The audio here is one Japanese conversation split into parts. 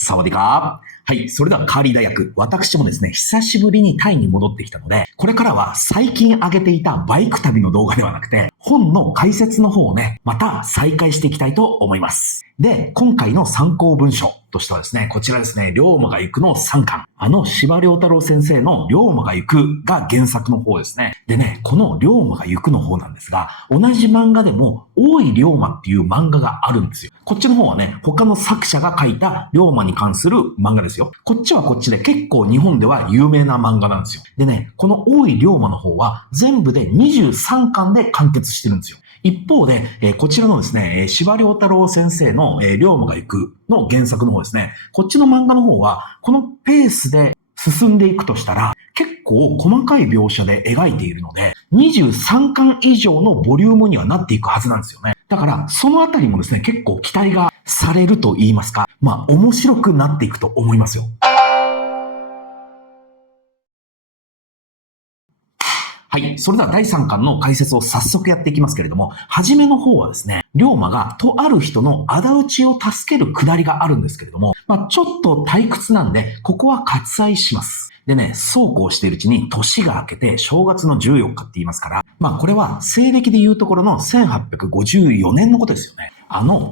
サワディカー。はい。それではカーリー大学。私もですね、久しぶりにタイに戻ってきたので、これからは最近上げていたバイク旅の動画ではなくて、本の解説の方をね、また再開していきたいと思います。で、今回の参考文書としてはですね、こちらですね、龍馬が行くの3巻。司馬遼太郎先生の龍馬が行くが原作の方ですね。でね、この龍馬が行くの方なんですが、同じ漫画でも、大井龍馬っていう漫画があるんですよ。こっちの方はね、他の作者が書いた龍馬に関する漫画ですよ。こっちはこっちで結構日本では有名な漫画なんですよ。でね、この大井龍馬の方は全部で23巻で完結してるんですよ。一方で、こちらのですね、司馬遼太郎先生の、龍馬が行くの原作の方ですね。こっちの漫画の方は、このペースで進んでいくとしたら、結構細かい描写で描いているので、23巻以上のボリュームにはなっていくはずなんですよね。だから、そのあたりもですね、結構期待がされると言いますか、面白くなっていくと思いますよ。はい。それでは第3巻の解説を早速やっていきますけれども、初めの方はですね、龍馬がとある人の仇討ちを助けるくだりがあるんですけれども、ちょっと退屈なんで、ここは割愛します。でね、そうこうしているうちに年が明けて正月の14日って言いますから、これは西暦でいうところの1854年のことですよね。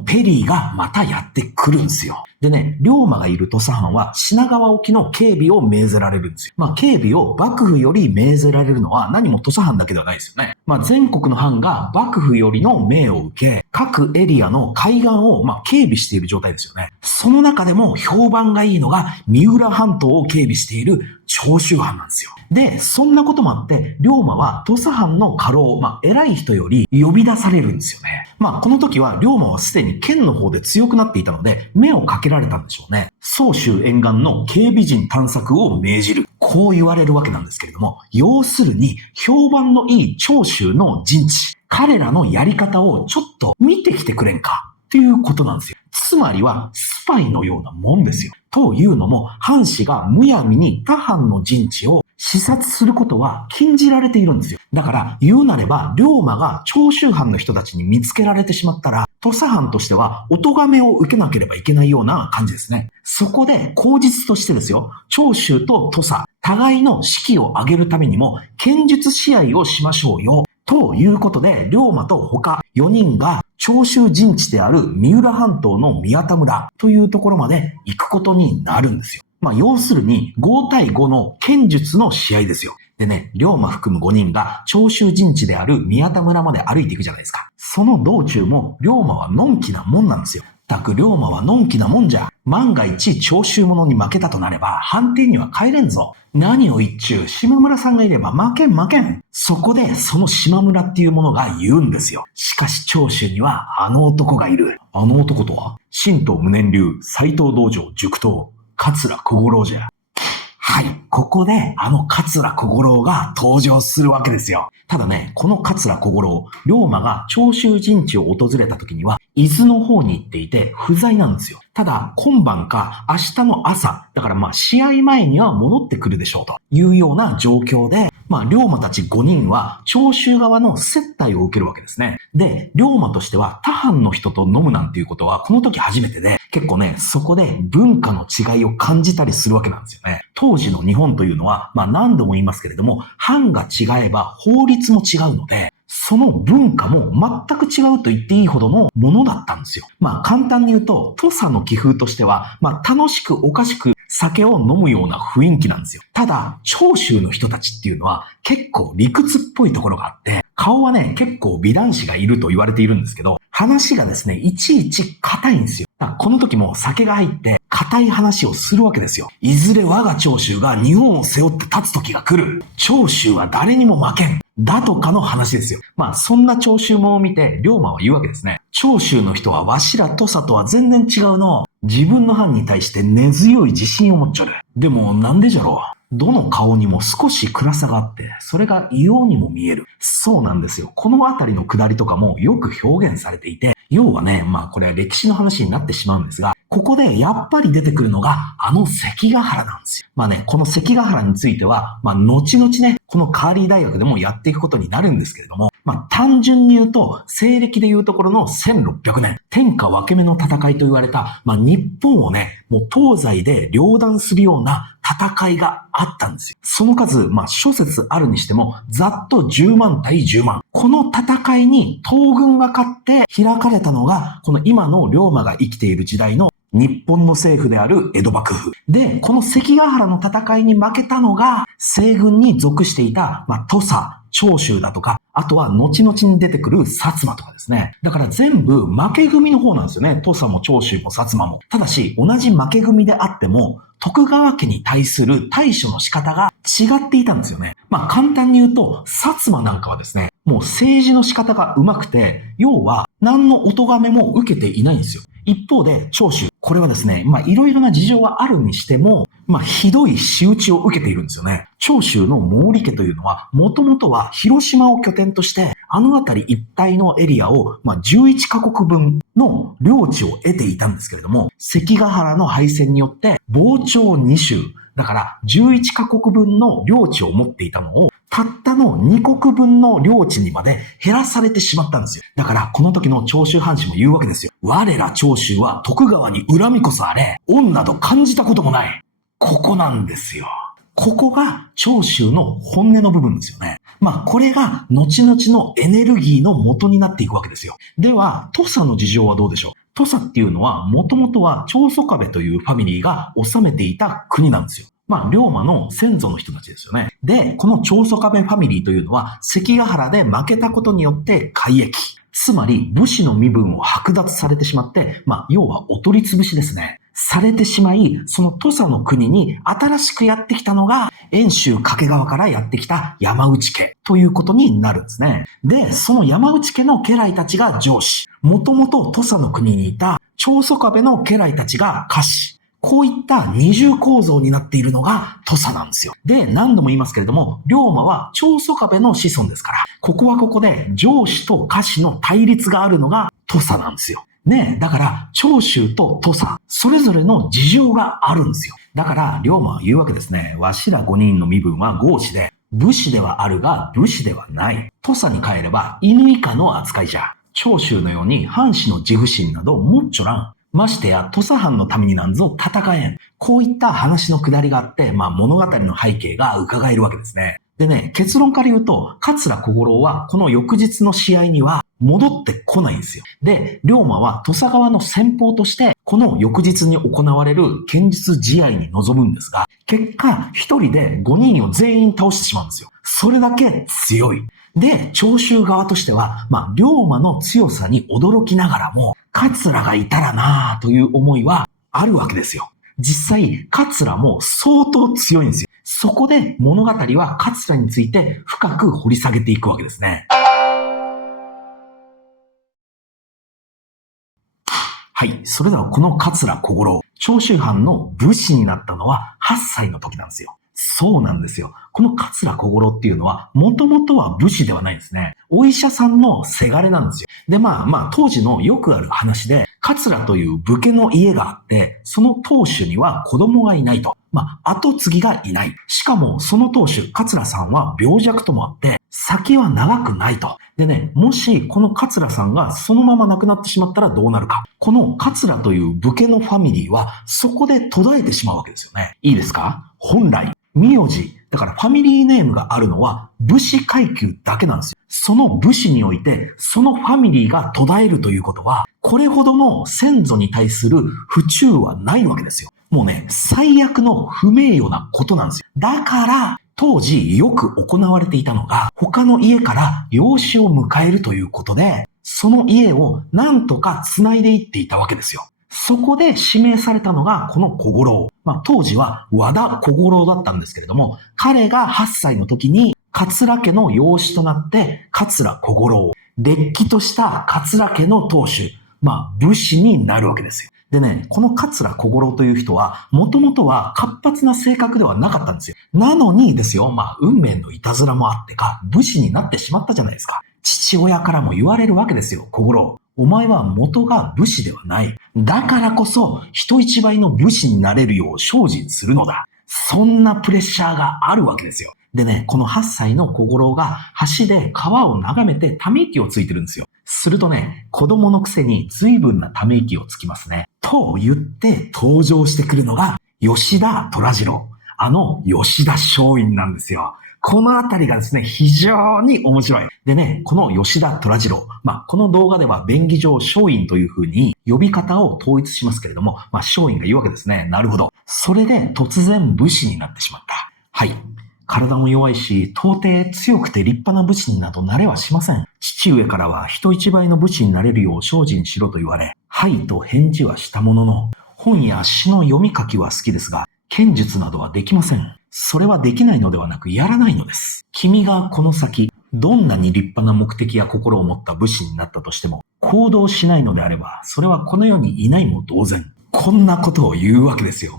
ペリーがまたやってくるんですよ。でね、龍馬がいる土佐藩は品川沖の警備を命ぜられるんですよ。警備を幕府より命ぜられるのは何も土佐藩だけではないですよね。全国の藩が幕府よりの命を受け、各エリアの海岸を警備している状態ですよね。その中でも評判がいいのが三浦半島を警備している長州藩なんですよ。で、そんなこともあって、龍馬は土佐藩の家老、偉い人より呼び出されるんですよね。この時は龍馬はすでに県の方で強くなっていたので、目をかけられたんでしょうね。総州沿岸の警備陣探索を命じる。こう言われるわけなんですけれども、要するに評判のいい長州の陣地、彼らのやり方をちょっと見てきてくれんかっていうことなんですよ。つまりはスパイのようなもんですよ。というのも、藩士がむやみに他藩の陣地を視察することは禁じられているんですよ。だから言うなれば、龍馬が長州藩の人たちに見つけられてしまったら、土佐藩としてはお咎めを受けなければいけないような感じですね。そこで口実としてですよ、長州と土佐、互いの士気を上げるためにも、剣術試合をしましょうよ。ということで、龍馬と他4人が長州陣地である三浦半島の宮田村というところまで行くことになるんですよ。要するに5対5の剣術の試合ですよ。でね、龍馬含む5人が長州陣地である宮田村まで歩いていくじゃないですか。その道中も龍馬はのんきなもんなんですよ。龍馬はのんきなもんじゃ、万が一長州者に負けたとなれば藩邸には帰れんぞ。何を一中、島村さんがいれば負けん。そこでその島村っていうものが言うんですよ。しかし長州にはあの男がいる。あの男とは神道無念流斎藤道場塾頭桂小五郎じゃ。はい。ここで桂小五郎が登場するわけですよ。ただね、この桂小五郎、龍馬が長州陣地を訪れた時には、伊豆の方に行っていて不在なんですよ。ただ、今晩か明日の朝、だから試合前には戻ってくるでしょうというような状況で、龍馬たち5人は長州側の接待を受けるわけですね。で、龍馬としては他藩の人と飲むなんていうことはこの時初めてで、結構ね、そこで文化の違いを感じたりするわけなんですよね。当時の日本というのは、何度も言いますけれども、藩が違えば法律も違うので、その文化も全く違うと言っていいほどのものだったんですよ。簡単に言うと、土佐の気風としては、楽しくおかしく酒を飲むような雰囲気なんですよ。ただ、長州の人たちっていうのは結構理屈っぽいところがあって、顔はね、結構美男子がいると言われているんですけど、話がですね、いちいち硬いんですよ。この時も酒が入って硬い話をするわけですよ。いずれ我が長州が日本を背負って立つ時が来る。長州は誰にも負けん。だとかの話ですよ。そんな長州もを見て、龍馬は言うわけですね。長州の人はわしら土佐とは全然違うの。自分の藩に対して根強い自信を持っちょる。でもなんでじゃろう。どの顔にも少し暗さがあって、それが異様にも見える。そうなんですよ。このあたりの下りとかもよく表現されていて、要はね、これは歴史の話になってしまうんですが、ここでやっぱり出てくるのが関ヶ原なんですよ。この関ヶ原については、後々ね、このカーリー大学でもやっていくことになるんですけれども、単純に言うと、西暦で言うところの1600年、天下分け目の戦いと言われた、日本をね、もう東西で両断するような戦いがあったんですよ。その数、諸説あるにしても、ざっと10万対10万。この戦いに東軍が勝って開かれたのが、この今の龍馬が生きている時代の日本の政府である江戸幕府。で、この関ヶ原の戦いに負けたのが、西軍に属していた、土佐、長州だとか、あとは後々に出てくる薩摩とかですね。だから全部負け組の方なんですよね。土佐も長州も薩摩も。ただし、同じ負け組であっても、徳川家に対する対処の仕方が違っていたんですよね。簡単に言うと、薩摩なんかはですね、もう政治の仕方が上手くて、要は何のお咎めも受けていないんですよ。一方で、長州。これはですね、いろいろな事情はあるにしても、ひどい仕打ちを受けているんですよね。長州の毛利家というのは、もともとは広島を拠点として、あの辺り一帯のエリアを、11カ国分の領地を得ていたんですけれども、関ヶ原の敗戦によって、防長2州、だから11カ国分の領地を持っていたのを、たったの2国分の領地にまで減らされてしまったんですよ。だからこの時の長州藩士も言うわけですよ。我ら長州は徳川に恨みこそあれ、恩など感じたこともない。ここなんですよ。ここが長州の本音の部分ですよね。これが後々のエネルギーの元になっていくわけですよ。では、土佐の事情はどうでしょう？土佐っていうのは、もともとは長宗我部というファミリーが治めていた国なんですよ。龍馬の先祖の人たちですよね。で、この長宗我部ファミリーというのは、関ヶ原で負けたことによって改易。つまり、武士の身分を剥奪されてしまって、要はお取り潰しですね。されてしまい、その土佐の国に新しくやってきたのが、遠州掛川からやってきた山内家ということになるんですね。で、その山内家の家来たちが上司。もともと土佐の国にいた長宗我部の家来たちが下司。こういった二重構造になっているのが土佐なんですよ。で、何度も言いますけれども、龍馬は長宗我部の子孫ですから、ここはここで上司と下司の対立があるのが土佐なんですよ。ねえ、だから、長州と土佐、それぞれの事情があるんですよ。だから、龍馬は言うわけですね。わしら5人の身分は合子で、武士ではあるが武士ではない。土佐に帰れば犬以下の扱いじゃ。長州のように藩士の自負心などもっちょらん。ましてや、土佐藩のためになんぞ戦えん。こういった話の下りがあって、物語の背景が伺えるわけですね。でね、結論から言うと、桂小五郎はこの翌日の試合には戻ってこないんですよ。で、龍馬は土佐川の先鋒として、この翌日に行われる剣術試合に臨むんですが、結果、一人で5人を全員倒してしまうんですよ。それだけ強い。で、長州側としては、龍馬の強さに驚きながらも、桂がいたらなぁという思いはあるわけですよ。実際、桂も相当強いんですよ。そこで物語は桂について深く掘り下げていくわけですね。はい。それではこの桂小五郎、長州藩の武士になったのは8歳の時なんですよ。そうなんですよ。この桂小五郎っていうのは、もともとは武士ではないんですね。お医者さんのせがれなんですよ。で、当時のよくある話で、桂という武家の家があって、その当主には子供がいないと。後継ぎがいない。しかも、その当主、桂さんは病弱ともあって、先は長くないと。でね、もし、この桂さんがそのまま亡くなってしまったらどうなるか。この桂という武家のファミリーは、そこで途絶えてしまうわけですよね。いいですか？本来、名字、だからファミリーネームがあるのは武士階級だけなんですよ。その武士において、そのファミリーが途絶えるということは、これほどの先祖に対する不忠はないわけですよ。もうね、最悪の不名誉なことなんですよ。だから、当時よく行われていたのが、他の家から養子を迎えるということで、その家をなんとか繋いでいっていたわけですよ。そこで指名されたのがこの小五郎。当時は和田小五郎だったんですけれども、彼が8歳の時に桂家の養子となって桂小五郎。れっきとした桂家の当主。武士になるわけですよ。でね、この桂小五郎という人は、もともとは活発な性格ではなかったんですよ。なのにですよ、運命のいたずらもあってか、武士になってしまったじゃないですか。父親からも言われるわけですよ、小五郎。お前は元が武士ではない。だからこそ、人一倍の武士になれるよう精進するのだ。そんなプレッシャーがあるわけですよ。でね、この8歳の小五郎が橋で川を眺めてため息をついてるんですよ。するとね、子供のくせに随分なため息をつきますね。と言って登場してくるのが吉田虎次郎。吉田松陰なんですよ。このあたりがですね、非常に面白い。でね、この吉田虎次郎。この動画では便宜上松陰という風に呼び方を統一しますけれども、松陰が言うわけですね。なるほど。それで突然武士になってしまった。はい。体も弱いし、到底強くて立派な武士になどなれはしません。父上からは人一倍の武士になれるよう精進しろと言われ、はいと返事はしたものの、本や詩の読み書きは好きですが、剣術などはできません。それはできないのではなくやらないのです。君がこの先、どんなに立派な目的や心を持った武士になったとしても、行動しないのであれば、それはこの世にいないも同然。こんなことを言うわけですよ。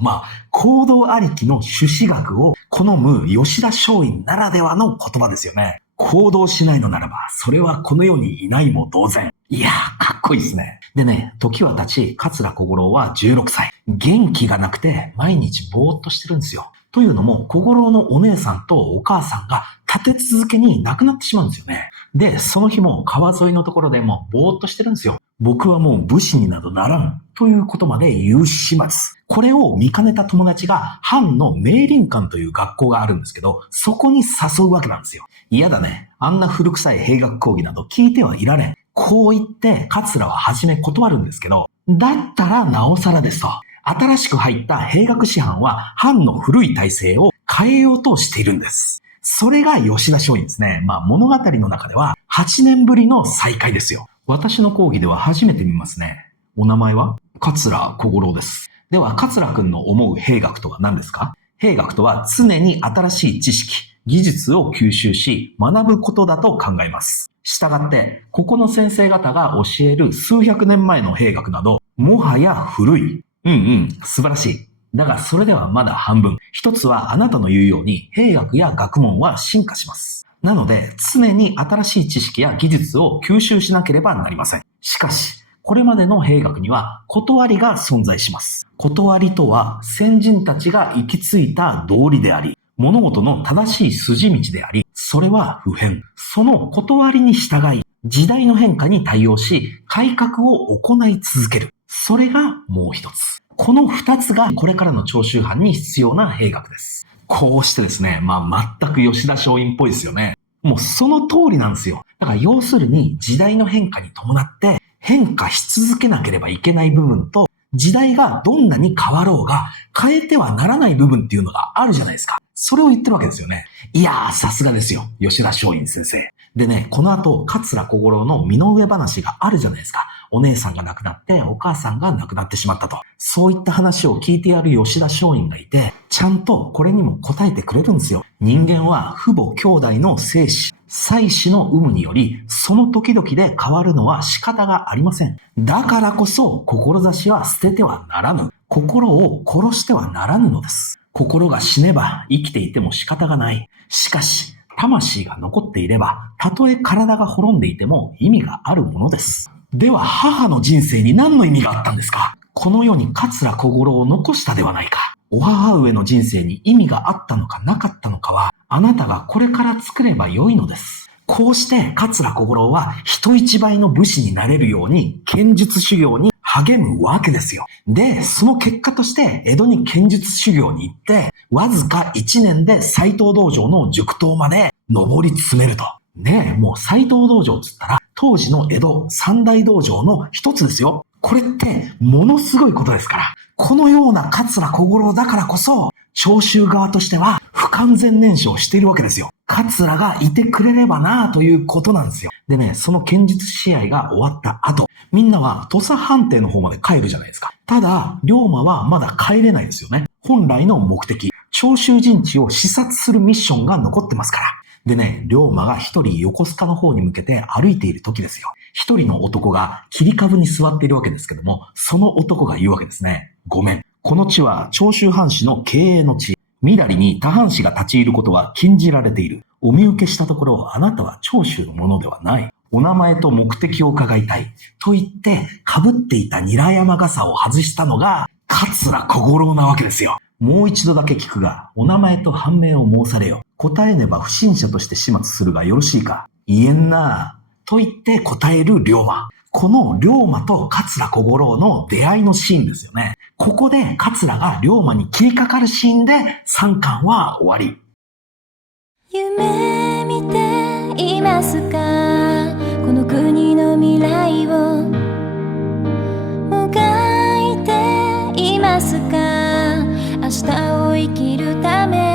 行動ありきの朱子学を好む吉田松陰ならではの言葉ですよね。行動しないのならば、それはこの世にいないも同然。いやー、かっこいいですね。でね、時は経ち、桂小五郎は16歳。元気がなくて、毎日ぼーっとしてるんですよ。というのも、小五郎のお姉さんとお母さんが立て続けに亡くなってしまうんですよね。で、その日も川沿いのところでもうぼーっとしてるんですよ。僕はもう武士になどならん。ということまで言う始末。これを見かねた友達が、藩の明倫館という学校があるんですけど、そこに誘うわけなんですよ。嫌だね。あんな古臭い兵学講義など聞いてはいられん。こう言って、桂は初め断るんですけど、だったらなおさらですと。新しく入った兵学士藩は、藩の古い体制を変えようとしているんです。それが吉田松陰ですね。物語の中では、8年ぶりの再会ですよ。私の講義では初めて見ますね。お名前は桂小五郎です。では、桂くんの思う兵学とは何ですか？兵学とは常に新しい知識、技術を吸収し、学ぶことだと考えます。したがって、ここの先生方が教える数百年前の兵学など、もはや古い。素晴らしい。だが、それではまだ半分。一つはあなたの言うように、兵学や学問は進化します。なので、常に新しい知識や技術を吸収しなければなりません。しかし、これまでの兵学には断りが存在します。断りとは、先人たちが行き着いた道理であり、物事の正しい筋道であり、それは不変。その断りに従い、時代の変化に対応し、改革を行い続ける。それがもう一つ。この二つがこれからの長州藩に必要な兵学です。こうしてですね、全く吉田松陰っぽいですよね。もうその通りなんですよ。だから要するに時代の変化に伴って変化し続けなければいけない部分と、時代がどんなに変わろうが変えてはならない部分っていうのがあるじゃないですか。それを言ってるわけですよね。いやー、さすがですよ。吉田松陰先生。でね、この後、桂小五郎の身の上話があるじゃないですか。お姉さんが亡くなって、お母さんが亡くなってしまったと。そういった話を聞いてやる吉田松陰がいて、ちゃんとこれにも答えてくれるんですよ。人間は父母兄弟の生死、妻子の有無により、その時々で変わるのは仕方がありません。だからこそ、志は捨ててはならぬ。心を殺してはならぬのです。心が死ねば生きていても仕方がない。しかし、魂が残っていれば、たとえ体が滅んでいても意味があるものです。では、母の人生に何の意味があったんですか？この世に桂小五郎を残したではないか。お母上の人生に意味があったのかなかったのかは、あなたがこれから作ればよいのです。こうして桂小五郎は人一倍の武士になれるように剣術修行に励むわけですよ。で、その結果として江戸に剣術修行に行って、わずか1年で斎藤道場の塾頭まで上り詰めると。ねえ、もう斎藤道場っつったら当時の江戸三大道場の一つですよ。これってものすごいことですから。このような桂小五郎だからこそ、長州側としては不完全燃焼しているわけですよ。桂がいてくれればなということなんですよ。でね、その剣術試合が終わった後、みんなは土佐藩邸の方まで帰るじゃないですか。ただ、龍馬はまだ帰れないですよね。本来の目的、長州陣地を視察するミッションが残ってますから。でね、龍馬が一人横須賀の方に向けて歩いている時ですよ。一人の男が切り株に座っているわけですけども、その男が言うわけですね。ごめん。この地は長州藩士の経営の地。みだりに他藩士が立ち入ることは禁じられている。お見受けしたところ、あなたは長州のものではない。お名前と目的を伺いたい。と言って、被っていた韮山笠を外したのが、桂小五郎なわけですよ。もう一度だけ聞くが、お名前と判明を申されよ。答えねば不審者として始末するがよろしいか。言えんなぁ。と言って答える龍馬。この龍馬と桂小五郎の出会いのシーンですよね。ここで桂が龍馬に切りかかるシーンで3巻は終わり。夢見ていますか、この国の未来をもがいていますか、明日を生きるため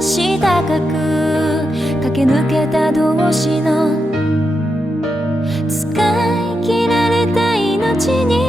志高く駆け抜けた同士の使い切られた命に